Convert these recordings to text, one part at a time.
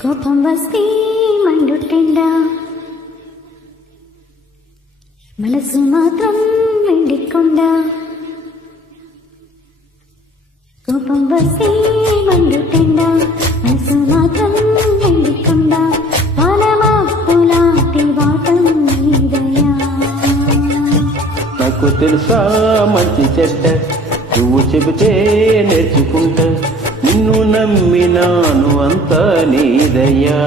కోపం వస్తే మండుటెండ? మనసు మాత్రం వెండికొండ కోపం వస్తే మండుటెండ? మనసు మాత్రం వెండికొండ పాలమా పులాంటి వాటం నాకు తెలుసా మంచి చెడ్డ నువ్వు చెబితే నేర్చుకుంటా. నిన్ను నమ్మినాను అంతా నీదయ్యా.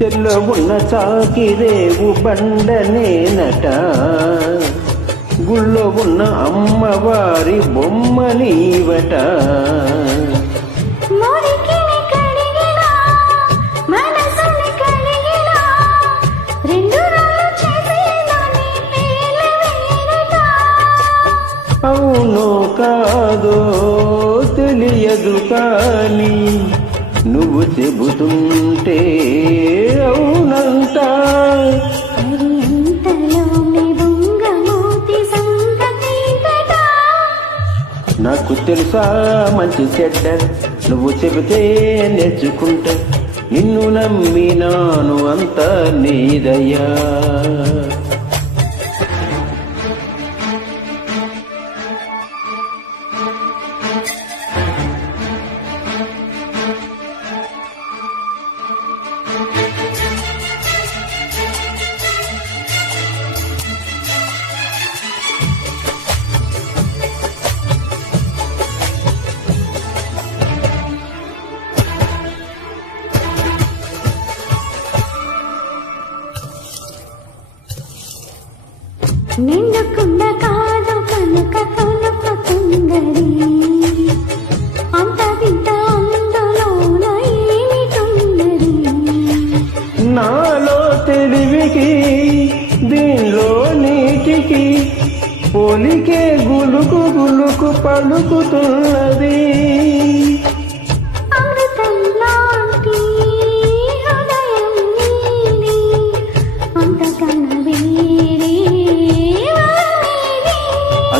చెల్లో ఉన్న చాకిరేవు బండనేనట గుళ్ళో ఉన్న అమ్మవారి బొమ్మ నీవట. అవునో కాదో తెలియదు కానీ నువ్వు చెబుతుంటే తెలుసా మంచి చెడ్డ? నువ్వు చెబితే నేర్చుకుంటా. నిన్ను నమ్మినాను అంత నీదయ్యా. నిండుకున్న కాదు కనుక తొలుపుతుందరి అంత వింత అందులోన ఏమిటున్నది నాలో తెలివికి దీనిలో నీటికి పోలికే గులుకు గులుకు పలుకుతున్నది.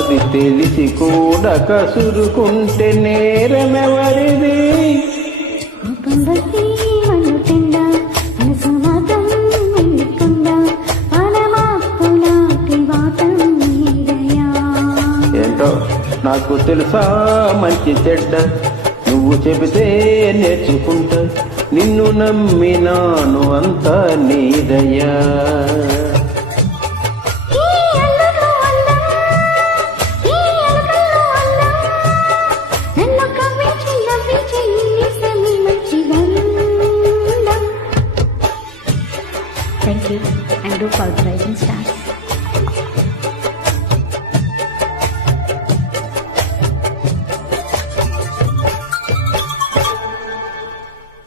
అది తెలిసి కూడా కసురుకుంటే నేరమెవరిది. ఏంటో నాకు తెలుసా మంచి చెడ్డ? నువ్వు చెబితే నేర్చుకుంటా నిన్ను నమ్మినాను అంతా నీదయ్యా and stuff.